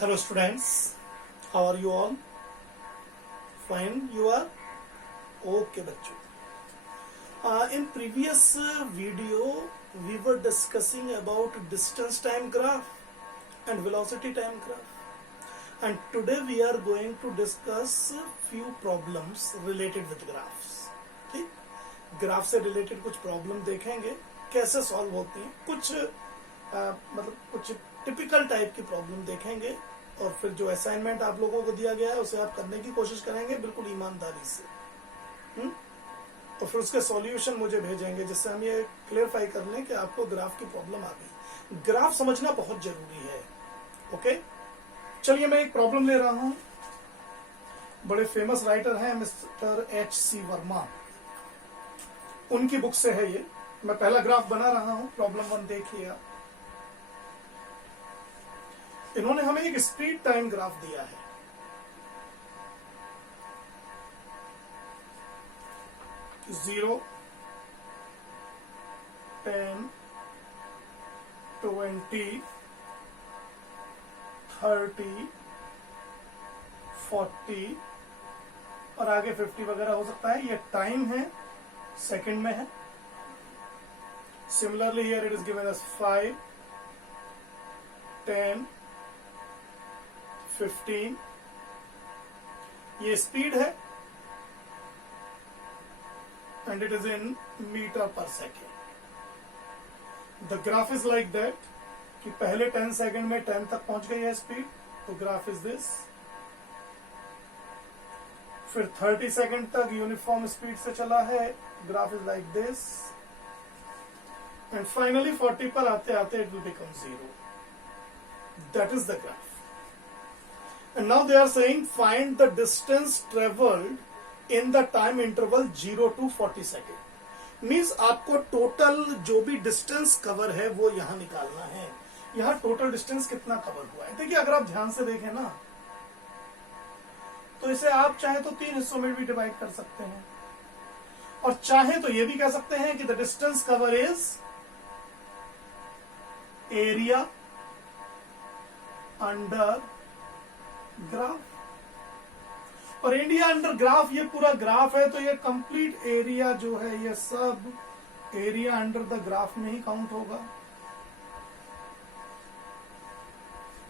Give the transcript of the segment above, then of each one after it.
Hello students, how are you all? Fine, you are? Okay बच्चों. In previous video we were discussing about distance time graph and velocity time graph, and today we are going to discuss few problems related with graphs. ठीक, graph से related कुछ problem देखेंगे कैसे solve होती हैं, कुछ मतलब कुछ टिपिकल टाइप की प्रॉब्लम देखेंगे और फिर जो असाइनमेंट आप लोगों को दिया गया है उसे आप करने की कोशिश करेंगे बिल्कुल ईमानदारी से। और फिर उसके सॉल्यूशन मुझे भेजेंगे जिससे हम ये क्लियरफाई कर लें कि आपको ग्राफ की प्रॉब्लम आ गई। ग्राफ समझना बहुत जरूरी है। ओके, चलिए मैं एक प्रॉब्लम ले रहा हूं। बड़े फेमस राइटर हैं मिस्टर H.C. वर्मा, उनकी बुक से है ये। मैं पहला ग्राफ बना रहा हूं। प्रॉब्लम 1 देखिए आप। इन्होंने हमें एक स्पीड टाइम ग्राफ दिया है। जीरो, 10, 20, 30, 40 और आगे 50 वगैरह हो सकता है। ये टाइम है, सेकंड में है। Similarly here it is given as 5, 10, 15। ये स्पीड है and it is in metre per second. The graph is like that कि पहले 10 सेकेंड में 10 तक पहुंच गई है स्पीड, तो ग्राफ इज दिस। फिर 30 सेकेंड तक यूनिफॉर्म स्पीड से चला है, graph is like this. And finally 40 पर आते आते it will become 0। That is the graph. And now they are saying find the distance traveled in the time interval 0 to 40 second। Means आपको total जो भी distance cover है वो यहां निकालना है। यहां टोटल डिस्टेंस कितना कवर हुआ है। देखिए अगर आप ध्यान से देखें ना तो इसे आप चाहे तो 3 हिस्सों में भी डिवाइड कर सकते हैं और चाहे तो ये भी कह सकते हैं कि the distance cover is area under graph. और एरिया अंडर ग्राफ, ये पूरा ग्राफ है तो ये कंप्लीट एरिया जो है ये सब एरिया अंडर द ग्राफ में ही काउंट होगा।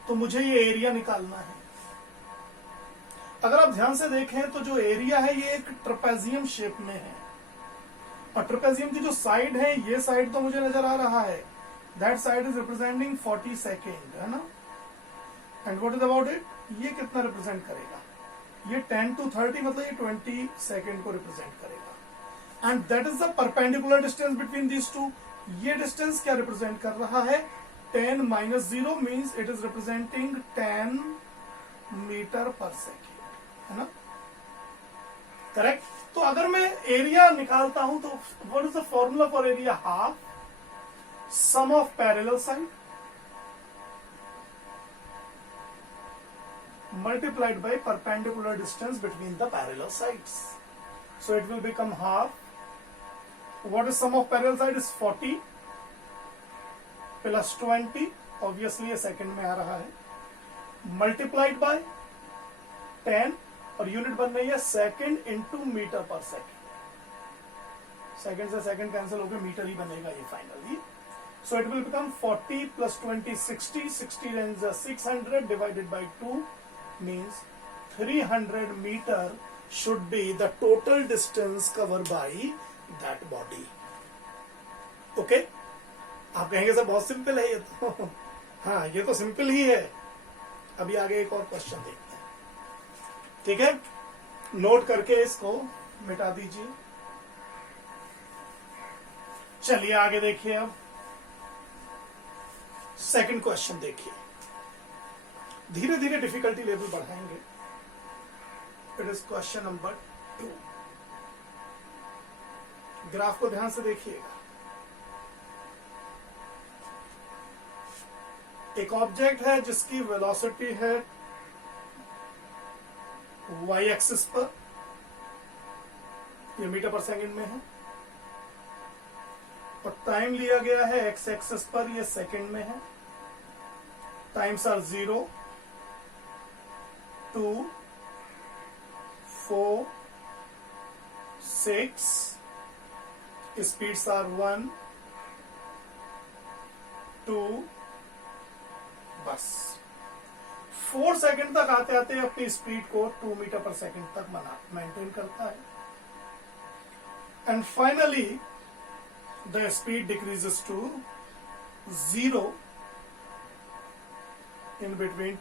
तो मुझे ये एरिया निकालना है। अगर आप ध्यान से देखें तो जो एरिया है ये एक ट्रेपेजियम शेप में है और ट्रेपेजियम की जो साइड है ये साइड तो मुझे नजर आ रहा है, that side is representing 40 second, है ना। And what is about it, ये कितना रिप्रेजेंट करेगा, ये 10 to 30 मतलब ये 20 सेकेंड को रिप्रेजेंट करेगा। And that is the perpendicular distance between these two. ये डिस्टेंस क्या रिप्रेजेंट कर रहा है, 10 - 0 means it is representing 10 meter per second, है ना, करेक्ट। तो अगर मैं एरिया निकालता हूं तो what is the formula for area, half sum of parallel side multiplied by perpendicular distance between the parallel sides. So it will become half. What is sum of parallel side is 40 plus 20, obviously ये second में आ रहा है, multiplied by 10 और unit बन रही है second into metre per second. Second से second cancel होकर मीटर ही बनेगा ये finally. So it will become 40 plus 20 60, 60 remains 600 divided by 2 means 300 meter should be the total distance covered by that body. Okay? आप कहेंगे sir बहुत simple है ये तो। हाँ, ये तो सिंपल ही है। अभी आगे एक और क्वेश्चन देखते हैं, ठीक है। नोट करके इसको मिटा दीजिए। चलिए आगे देखिए। अब सेकंड क्वेश्चन देखिए, धीरे धीरे डिफिकल्टी लेवल बढ़ाएंगे। It is question number 2। Graph को ध्यान से देखिएगा। एक ऑब्जेक्ट है जिसकी वेलोसिटी है y एक्सिस पर, ये मीटर पर सेकंड में है, और टाइम लिया गया है एक्स एक्सिस पर, ये सेकंड में है। टाइम्स आर 0, 2 4 6 speeds are 1 2 बस 4 सेकंड तक आते आते अपनी स्पीड को 2 मीटर पर सेकंड तक मेंटेन करता है and finally the speed decreases to 0 in between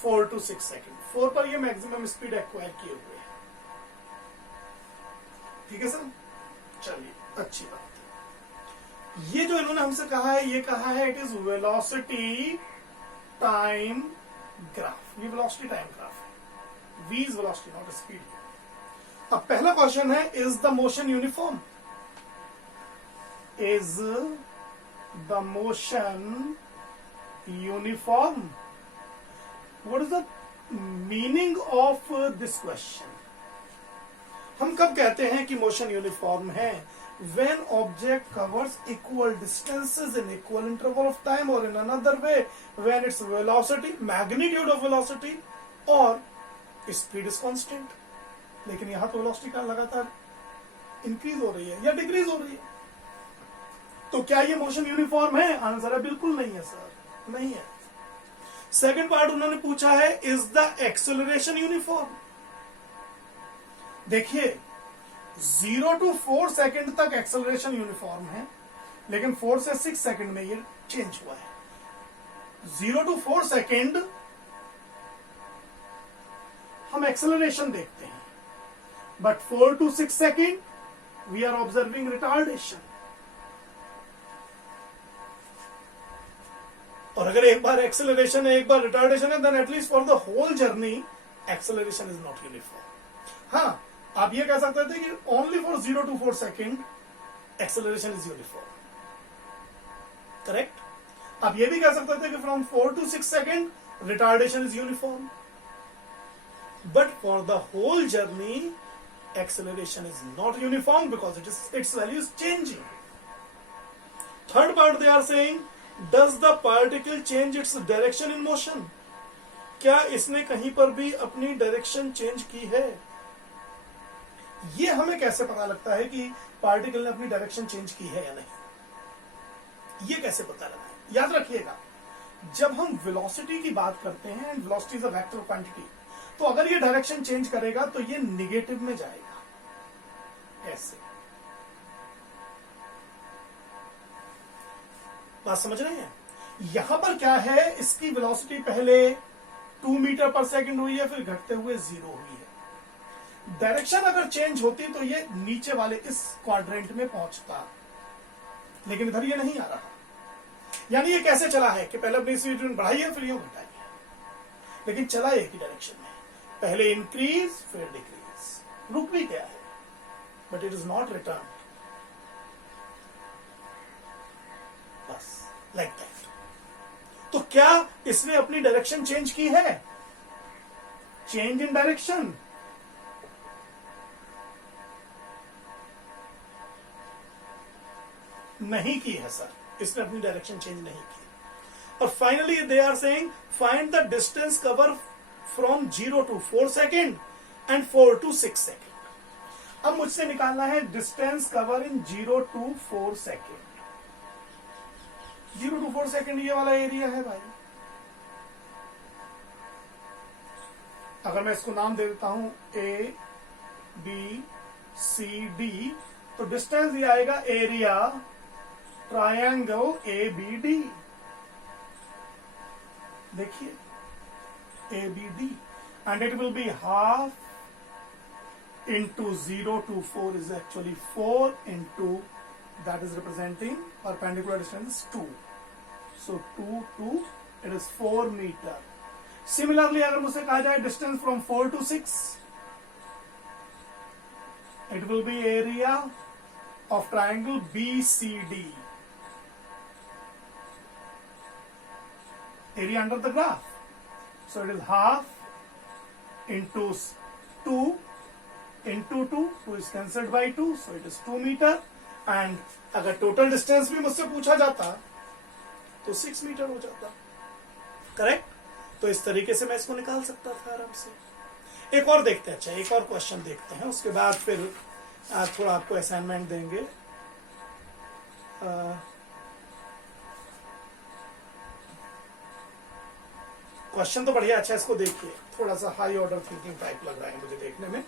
4 to 6 second 4 पर ये मैक्सिमम स्पीड एक्वायर किए हुए हैं। ठीक है सर, चलिए अच्छी बात है। ये जो इन्होंने हमसे कहा है, ये कहा है it is velocity time graph. ये वेलोसिटी टाइम ग्राफ है, v is velocity not speed. अब पहला क्वेश्चन है, is the motion uniform? Is the motion uniform? What is the meaning of this question? हम कब कहते हैं कि मोशन यूनिफॉर्म है? when object covers equal distances in equal interval of time, or in another way when its velocity, magnitude of velocity or speed is constant। लेकिन यहां तो velocity का लगातार इंक्रीज हो रही है या डिक्रीज हो रही है, तो क्या ये मोशन यूनिफॉर्म है? आंसर है बिल्कुल नहीं है सर, नहीं है। सेकंड पार्ट उन्होंने पूछा है, इज द एक्सेलरेशन यूनिफॉर्म? देखिए 0 to 4 सेकंड तक एक्सेलरेशन यूनिफॉर्म है, लेकिन 4 से 6 सेकंड में ये चेंज हुआ है। 0 to 4 सेकंड हम एक्सेलरेशन देखते हैं, but 4 to 6 second we are observing retardation. और अगर एक बार एक्सेलरेशन है, एक बार रिटार्डेशन है, then at least for the whole journey acceleration is not uniform. हाँ, आप ये कह सकते थे कि only for 0 to 4 second acceleration is uniform, correct. आप ये भी कह सकते थे कि from 4 to 6 second retardation is uniform, but for the whole journey acceleration is not uniform because its value is changing. Third part they are saying, does the particle change its direction in motion? क्या इसने कहीं पर भी अपनी direction change की है? ये हमें कैसे पता लगता है कि पार्टिकल ने अपनी डायरेक्शन चेंज की है या नहीं? ये कैसे पता लगाएं? याद रखिएगा, जब हम वेलोसिटी की बात करते हैं, and velocity is a vector quantity, तो अगर ये डायरेक्शन चेंज करेगा तो ये निगेटिव में जाएगा। ऐसे बात समझ रहे हैं? यहां पर क्या है, इसकी वेलोसिटी पहले 2 मीटर पर सेकंड हुई है, फिर घटते हुए 0 हुई है। डायरेक्शन अगर चेंज होती तो ये नीचे वाले इस क्वाड्रेंट में पहुंचता, लेकिन इधर ये नहीं आ रहा। यानी ये कैसे चला है कि पहले अपनी स्पीड बढ़ाई है, फिर यूं घटाई है, लेकिन चला एक ही डायरेक्शन में, पहले इंक्रीज फिर डिक्रीज। रुक भी गया है, but it is not return, बस लाइक दैट। तो क्या इसने अपनी डायरेक्शन चेंज की है? Change in direction? नहीं की है सर, इसने अपनी डायरेक्शन चेंज नहीं की। और finally they are saying, find the distance cover from 0 to 4 second and 4 to 6 second. अब मुझसे निकालना है distance cover in 0 to 4 second. 0 to 4 second ये वाला एरिया है भाई। अगर मैं इसको नाम दे देता हूं A B C D, तो डिस्टेंस ये आएगा एरिया ट्रायंगल ABD। देखिए ABD, and it will be half into 0 to 4 is actually 4 into that is representing perpendicular distance 2. So 2 to it is 4 meter. Similarly, अगर मुझसे कहा जाए distance from 4 to 6, it will be area of triangle BCD. Area under the graph. So it is half into 2 into 2. 2 is cancelled by 2. So it is 2 meter. And अगर total distance भी मुझसे पूछा जाता तो 6 मीटर हो जाता, correct. तो इस तरीके से मैं इसको निकाल सकता था आराम से। एक और देखते हैं, अच्छा एक और क्वेश्चन देखते हैं, उसके बाद फिर थोड़ा आपको असाइनमेंट देंगे। क्वेश्चन तो बढ़िया, अच्छा इसको देखिए, थोड़ा सा हाई ऑर्डर थिंकिंग टाइप लग रहा है मुझे देखने में।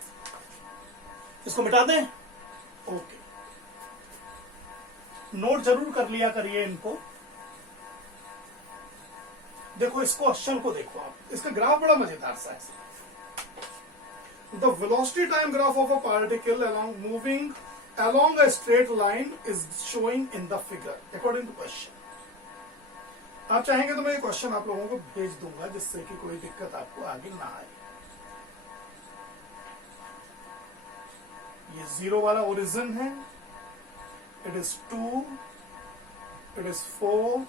इसको मिटा दें? ओके, नोट जरूर कर लिया करिए इनको। देखो इस क्वेश्चन को देखो आप, इसका ग्राफ बड़ा मजेदार सा है। The velocity time graph of a particle along moving along a straight line is showing in the figure according to question। आप चाहेंगे तो मैं ये क्वेश्चन आप लोगों को भेज दूंगा जिससे कि कोई दिक्कत आपको आगे ना आए। ये 0 वाला ओरिजिन है, it is 2, it is 4,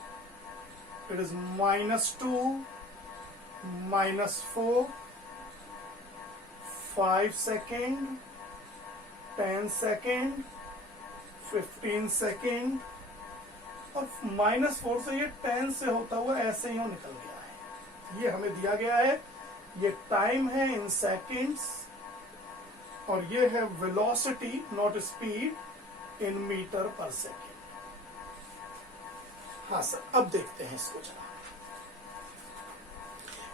it is -2, -4, 5 second, 10 second, 15 second, और -4 से ये 10 से होता हुआ ऐसे ही निकल गया है। ये हमें दिया गया है, ये टाइम है इन सेकेंड्स, और ये है velocity not speed in metre per second. हाँ सर, अब देखते हैं इसको जरा।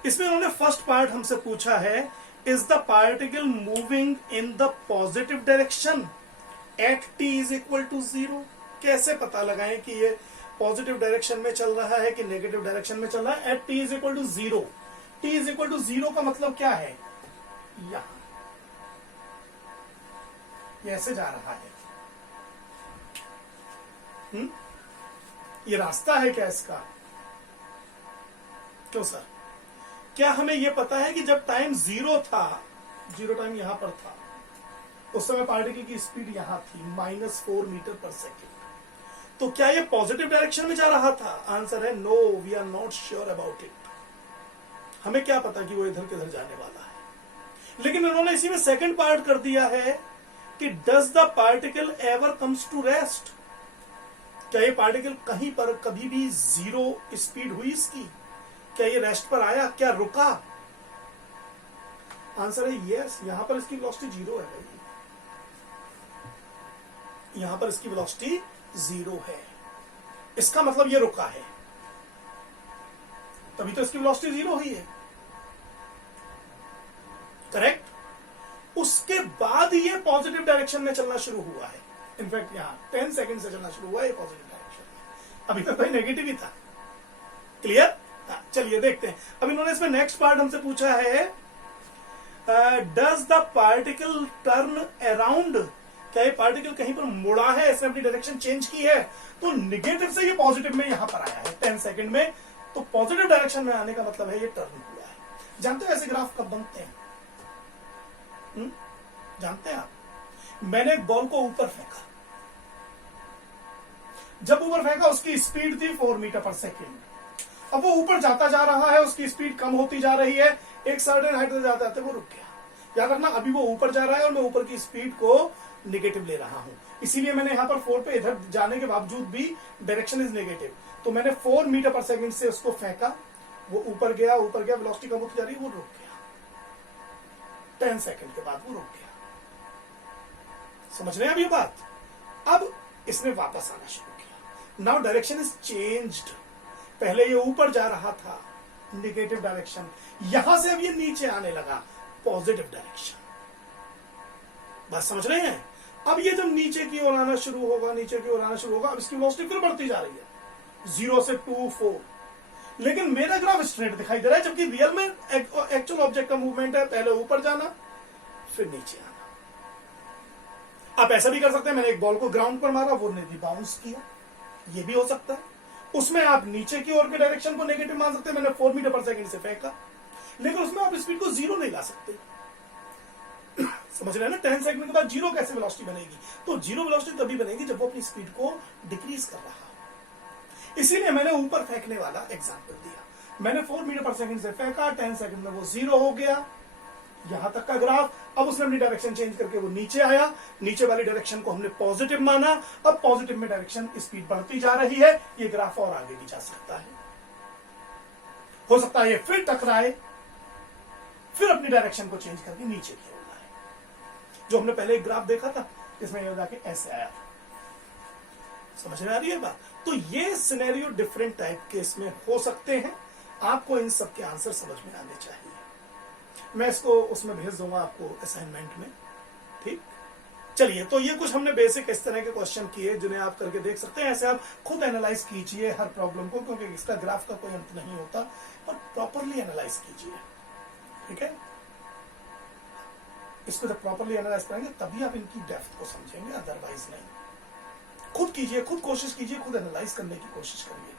इसमें उन्होंने फर्स्ट पार्ट हमसे पूछा है, is the particle moving in the positive direction at t is equal to 0। कैसे पता लगाएं कि ये पॉजिटिव डायरेक्शन में चल रहा है कि नेगेटिव डायरेक्शन में चल रहा है? at t is equal to 0। t is equal to 0 का मतलब क्या है? यहां ये ऐसे जा रहा है। ये रास्ता है क्या इसका? क्यों सर? क्या हमें यह पता है कि जब टाइम 0 था, 0 टाइम यहां पर था, उस समय पार्टिकल की स्पीड यहां थी -4 मीटर पर सेकेंड, तो क्या यह पॉजिटिव डायरेक्शन में जा रहा था? आंसर है no, we are not sure about it. हमें क्या पता कि वो इधर किधर जाने वाला है। लेकिन उन्होंने इसी में सेकंड पार्ट कर दिया है कि does the particle ever comes to rest. क्या ये पार्टिकल कहीं पर कभी भी 0 स्पीड हुई इसकी? क्या ये रेस्ट पर आया? क्या रुका? आंसर है यस। यहां पर इसकी वेलोसिटी 0 है भाई, यहां पर इसकी वेलोसिटी 0 है। इसका मतलब ये रुका है, तभी तो इसकी वेलोसिटी 0 हुई है। करेक्ट। उसके बाद ये पॉजिटिव डायरेक्शन में चलना शुरू हुआ है। इनफैक्ट यहां 10 सेकंड से चलना शुरू हुआ है पॉजिटिव डायरेक्शन में। अभी तक भाई नेगेटिव ही था। क्लियर? चलिए देखते हैं। अब इन्होंने इसमें नेक्स्ट पार्ट हमसे पूछा है, does the particle turn around. क्या ये पार्टिकल कहीं पर मुड़ा है, इसने अपनी डायरेक्शन चेंज की है? तो निगेटिव से ये पॉजिटिव में यहां पर आया है 10 सेकंड में, तो पॉजिटिव डायरेक्शन में आने का मतलब है ये टर्न हुआ है। जानते हो ऐसे ग्राफ कब बनते हैं? जानते हैं आप? मैंने एक बॉल को ऊपर फेंका, जब ऊपर फेंका उसकी स्पीड थी 4 मीटर पर सेकेंड। अब वो ऊपर जाता जा रहा है, उसकी स्पीड कम होती जा रही है, एक सर्टेन हाइट तक जाते जाते वो रुक गया। याद रखना, अभी वो ऊपर जा रहा है और मैं ऊपर की स्पीड को नेगेटिव ले रहा हूं, इसीलिए मैंने यहां पर 4 पे इधर जाने के बावजूद भी डायरेक्शन इज नेगेटिव, तो मैंने 4 मीटर पर सेकेंड से उसको फेंका, वो ऊपर गया, वेलोसिटी कम होती जा रही है, वो रुक गया। 10 सेकंड के बाद वो रुक गया। समझ रहे हैं अब ये बात? अब इसने वापस आना शुरू किया। Now direction is changed. पहले ये ऊपर जा रहा था नेगेटिव डायरेक्शन, यहां से अब ये नीचे आने लगा पॉजिटिव डायरेक्शन। बात समझ रहे हैं? अब ये जब नीचे की ओर आना शुरू होगा, अब इसकी वेलोसिटी फिर बढ़ती जा रही है 0 से 2, 4। लेकिन मेरा ग्राफ स्ट्रेट दिखाई दे रहा है, जबकि रियल में एक्चुअल ऑब्जेक्ट का मूवमेंट है पहले ऊपर जाना फिर नीचे आना। आप ऐसा भी कर सकते हैं, मैंने एक बॉल को ग्राउंड पर मारा, वो ने बाउंस किया, ये भी हो सकता है। उसमें आप नीचे की ओर के डायरेक्शन को नेगेटिव मान सकते हैं, मैंने 4 मीटर पर सेकंड से फेंका, लेकिन उसमें आप स्पीड को 0 नहीं ला सकते। समझ रहे हैं ना? 10 सेकंड के बाद 0 कैसे वेलोसिटी बनेगी? तो 0 वेलोसिटी तभी बनेगी जब वो अपनी स्पीड को डिक्रीज कर रहा हो। इसीलिए मैंने ऊपर फेंकने वाला एग्जांपल दिया। मैंने 4 मीटर पर सेकंड से फेंका, 10 सेकंड में वो 0 हो गया, यहां तक का ग्राफ। अब उसने अपनी डायरेक्शन चेंज करके वो नीचे आया, नीचे वाली डायरेक्शन को हमने पॉजिटिव माना, अब पॉजिटिव में डायरेक्शन स्पीड बढ़ती जा रही है, ये ग्राफ और आगे भी जा सकता है। हो सकता है ये फिर टकराए, फिर अपनी डायरेक्शन को चेंज करके नीचे की ओर लाए। जो हमने पहले एक ग्राफ देखा था, इसमें ये जाके ऐसे आया था। समझ में आ रही है बात? तो ये सिनेरियो डिफरेंट टाइप के इसमें हो सकते हैं। आपको इन सब के आंसर समझ में आने चाहिए। मैं इसको उसमें भेज दूंगा आपको असाइनमेंट में, ठीक? चलिए, तो ये कुछ हमने बेसिक इस तरह के क्वेश्चन किए जिन्हें आप करके देख सकते हैं। ऐसे आप खुद एनालाइज कीजिए हर प्रॉब्लम को, क्योंकि इसका ग्राफ का कोई अंत नहीं होता, और प्रॉपरली एनालाइज कीजिए, ठीक है? इसको जब प्रॉपरली एनालाइज करेंगे तभी आप इनकी डेप्थ को समझेंगे, अदरवाइज नहीं। खुद कीजिए, खुद कोशिश कीजिए, खुद एनालाइज करने की कोशिश करिए।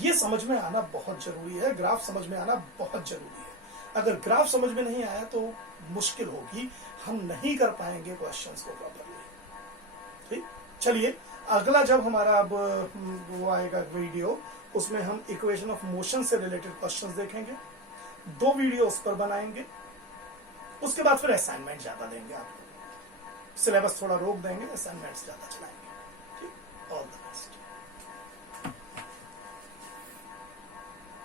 ये समझ में आना बहुत जरूरी है, ग्राफ समझ में आना बहुत जरूरी है। अगर ग्राफ समझ में नहीं आया तो मुश्किल होगी, हम नहीं कर पाएंगे क्वेश्चंस को प्रॉपरली, ठीक? चलिए, अगला जब हमारा अब वो आएगा वीडियो, उसमें हम इक्वेशन ऑफ मोशन से रिलेटेड क्वेश्चंस देखेंगे। 2 वीडियो उस पर बनाएंगे। उसके बाद फिर असाइनमेंट ज्यादा देंगे आपको, सिलेबस थोड़ा रोक देंगे, असाइनमेंट्स ज्यादा चलाएंगे।